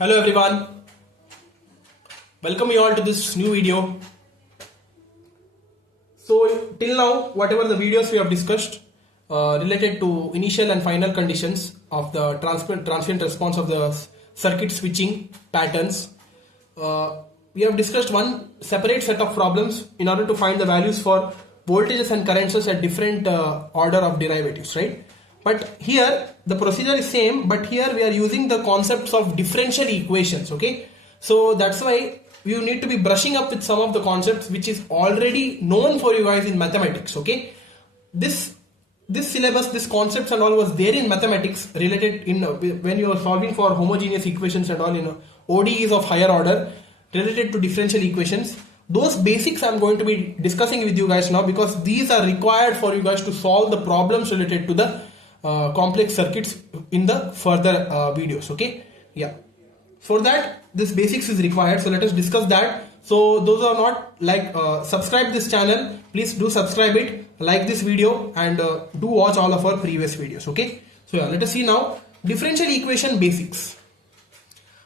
Hello everyone, welcome you all to this new video. So till now whatever the videos we have discussed related to initial and final conditions of the transient response of the circuit switching patterns, we have discussed one separate set of problems in order to find the values for voltages and currents at different order of derivatives, right? But here the procedure is same, but here we are using the concepts of differential equations, okay? So that's why you need to be brushing up with some of the concepts which is already known for you guys in mathematics, okay? This syllabus, this concepts and all was there in mathematics related in when you are solving for homogeneous equations and all, ODEs of higher order related to differential equations. Those basics I'm going to be discussing with you guys now, because these are required for you guys to solve the problems related to the complex circuits in the further videos, okay? Yeah, for that this basics is required, so let us discuss that. So those are not like subscribe this channel, please do subscribe it, like this video, and do watch all of our previous videos, okay? So yeah, let us see now differential equation basics.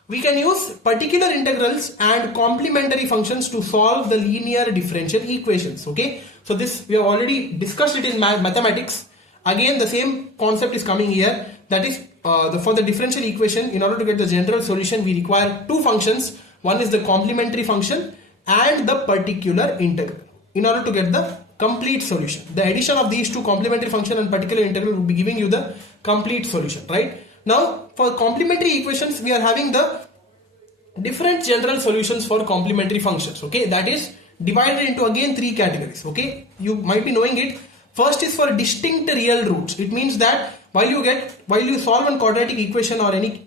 We can use particular integrals and complementary functions to solve the linear differential equations, okay? So this we have already discussed it in mathematics. Again the same concept is coming here, that is for the differential equation, in order to get the general solution we require two functions. One is the complementary function and the particular integral in order to get the complete solution. The addition of these two, complementary function and particular integral, will be giving you the complete solution, right? Now for complementary equations we are having the different general solutions for complementary functions, okay? That is divided into again three categories, okay? You might be knowing it. First is for distinct real roots. It means that while you solve a quadratic equation or any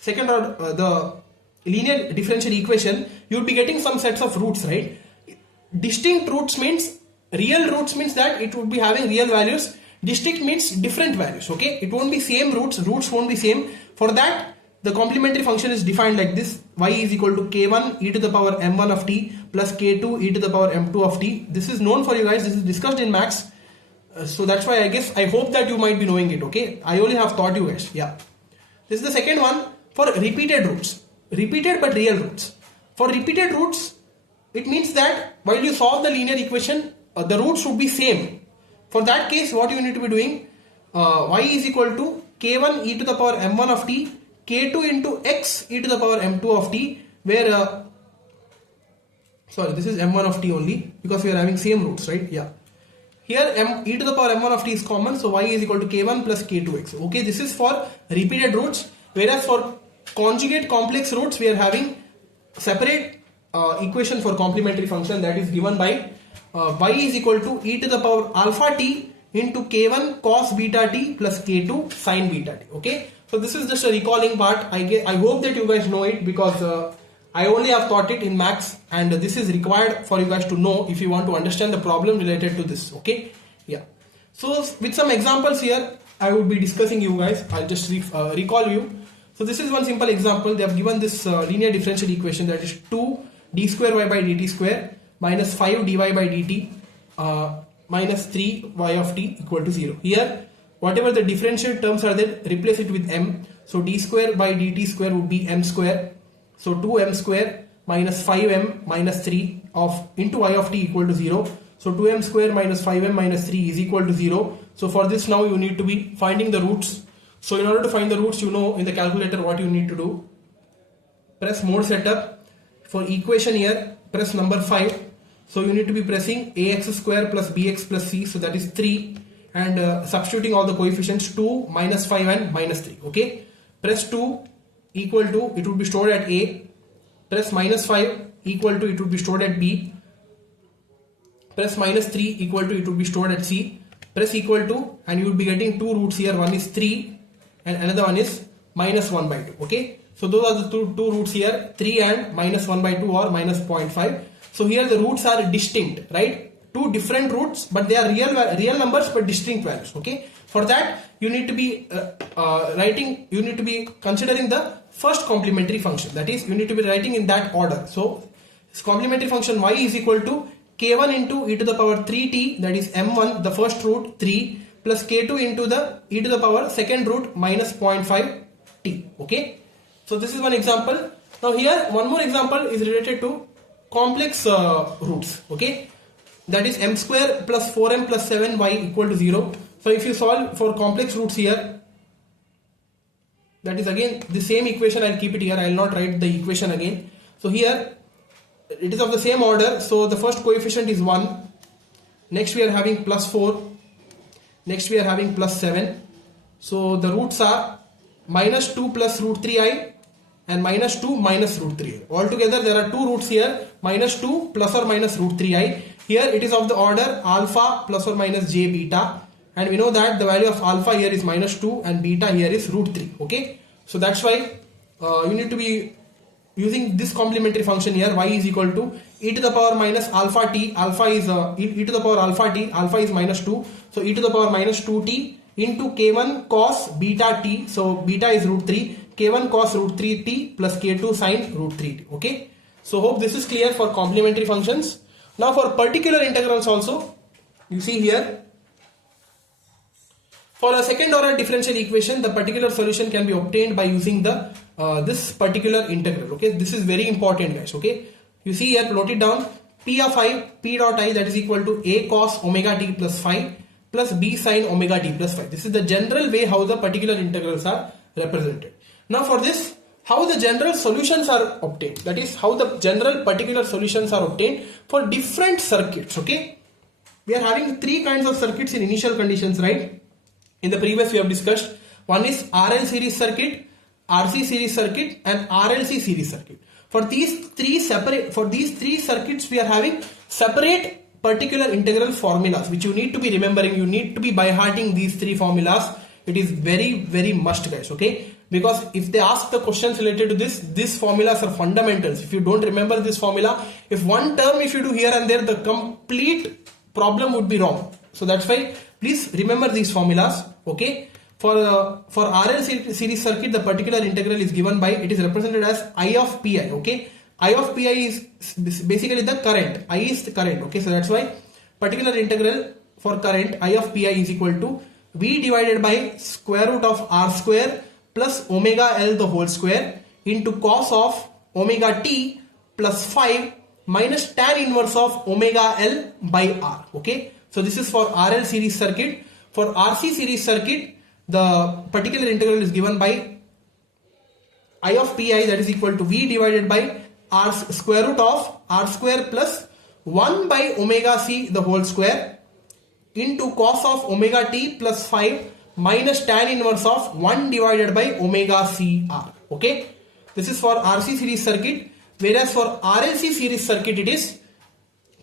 second order the linear differential equation, you will be getting some sets of roots, right? Distinct roots means, real roots means that it would be having real values. Distinct means different values, okay? It won't be same roots won't be same. For that the complementary function is defined like this: y is equal to k1 e to the power m1 of t plus k2 e to the power m2 of t. This is known for you guys, this is discussed in maths, so that's why I hope that you might be knowing it, okay? I only have taught you guys, yeah. This is the second one for repeated roots, repeated but real roots. For repeated roots, it means that while you solve the linear equation, the roots should be same. For that case, what you need to be doing, y is equal to k1 e to the power m1 of t, k2 into x e to the power m2 of t, where sorry, this is m1 of t only because we are having same roots, right? Yeah, here e to the power m1 of t is common, so y is equal to k1 plus k2x, okay? This is for repeated roots, whereas for conjugate complex roots we are having separate equation for complementary function, that is given by y is equal to e to the power alpha t into k1 cos beta t plus k2 sin beta t, okay? So this is just a recalling part. I hope that you guys know it, because I only have taught it in maths, and this is required for you guys to know if you want to understand the problem related to this, okay? Yeah. So with some examples here I would be discussing you guys. I'll just recall you. So this is one simple example. They have given this linear differential equation, that is 2 d square y by dt square minus 5 dy by dt minus 3 y of t equal to 0. Here whatever the differential terms are there, replace it with m. So d square by dt square would be m square. So 2m square minus 5m minus 3 of into y of t equal to 0. So 2m square minus 5m minus 3 is equal to 0. So for this now you need to be finding the roots. So in order to find the roots, you know in the calculator what you need to do. Press mode setup. For equation here, press number 5. So you need to be pressing ax square plus bx plus c, so that is 3, and substituting all the coefficients 2, minus 5 and minus 3, okay? Press 2 equal to, it would be stored at a. Press minus 5 equal to, it would be stored at b. Press minus 3 equal to, it would be stored at c. Press equal to, and you will be getting two roots here. One is 3 and another one is minus 1 by 2, okay? So those are the two roots here, 3 and minus 1 by 2 or minus 0.5. So here the roots are distinct, right? Two different roots, but they are real numbers but distinct values, okay? For that you need to be considering the first complementary function, that is you need to be writing in that order. So this complementary function y is equal to k1 into e to the power 3t, that is m1 the first root 3 plus k2 into the e to the power second root minus 0.5 t, okay? So this is one example. Now here one more example is related to complex roots. Okay, that is m square plus 4m plus 7y equal to 0. So if you solve for complex roots here, that is again the same equation. I'll keep it here. I will not write the equation again. So here it is of the same order. So the first coefficient is 1. Next we are having plus 4. Next we are having plus 7. So the roots are minus 2 plus root 3i and minus 2 minus root 3i. Altogether there are two roots here, minus 2 plus or minus root 3i. Here it is of the order alpha plus or minus j beta, and we know that the value of alpha here is minus 2 and beta here is root 3. Okay, so that's why you need to be using this complementary function here. Y is equal to e to the power minus alpha t. Alpha is e to the power alpha t. Alpha is minus 2, so e to the power minus 2t into k1 cos beta t. So beta is root 3. K1 cos root 3t plus k2 sin root 3t. Okay, so hope this is clear for complementary functions. Now for particular integrals also, you see here, for a second order differential equation, the particular solution can be obtained by using the this particular integral. Okay, this is very important, guys. Okay, you see here, note it down. P of I, P dot I, that is equal to a cos omega t plus phi plus b sin omega t plus phi. This is the general way how the particular integrals are represented. Now for this, how the general solutions are obtained, that is how the general particular solutions are obtained for different circuits. Okay, we are having three kinds of circuits in initial conditions, right? In the previous we have discussed, one is RL series circuit, RC series circuit and RLC series circuit. For these three circuits we are having separate particular integral formulas which you need to be remembering. You need to be by hearting these three formulas. It is very must, guys. Okay, because if they ask the questions related to this, these formulas are fundamentals. If you don't remember this formula, if one term if you do here and there, the complete problem would be wrong. So that's why please remember these formulas. Okay, for RL series circuit, the particular integral is given by, it is represented as I of Pi. Okay, I of Pi is basically the current. I is the current. Okay, so that's why particular integral for current I of Pi is equal to V divided by square root of R square plus omega L the whole square into cos of omega t plus 5 minus tan inverse of omega L by R. Okay, so this is for RL series circuit. For RC series circuit, the particular integral is given by I of Pi, that is equal to V divided by R square root of R square plus 1 by omega c the whole square into cos of omega t plus 5 minus tan inverse of 1 divided by omega c R. Okay, this is for RC series circuit, whereas for RLC series circuit it is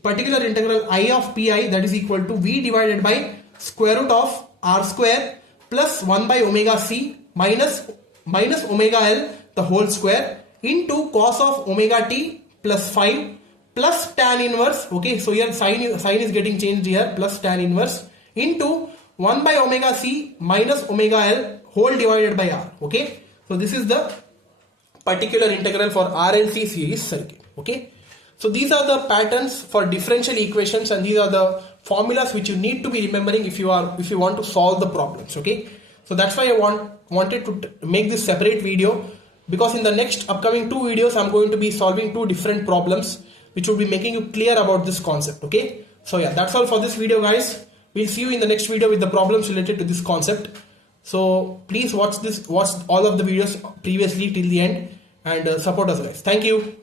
particular integral I of Pi, that is equal to V divided by square root of R square plus 1 by omega c minus omega L the whole square into cos of omega t plus 5 plus tan inverse. Okay, so here sign is getting changed here, plus tan inverse into 1 by omega c minus omega L whole divided by R. Okay, so this is the particular integral for RLC series circuit. Okay, so these are the patterns for differential equations and these are the formulas which you need to be remembering if you want to solve the problems. Okay, so that's why I wanted to make this separate video, because in the next upcoming two videos I'm going to be solving two different problems which will be making you clear about this concept. Okay, so yeah, that's all for this video, guys. We'll see you in the next video with the problems related to this concept. So please watch all of the videos previously till the end and support us, guys. Thank you.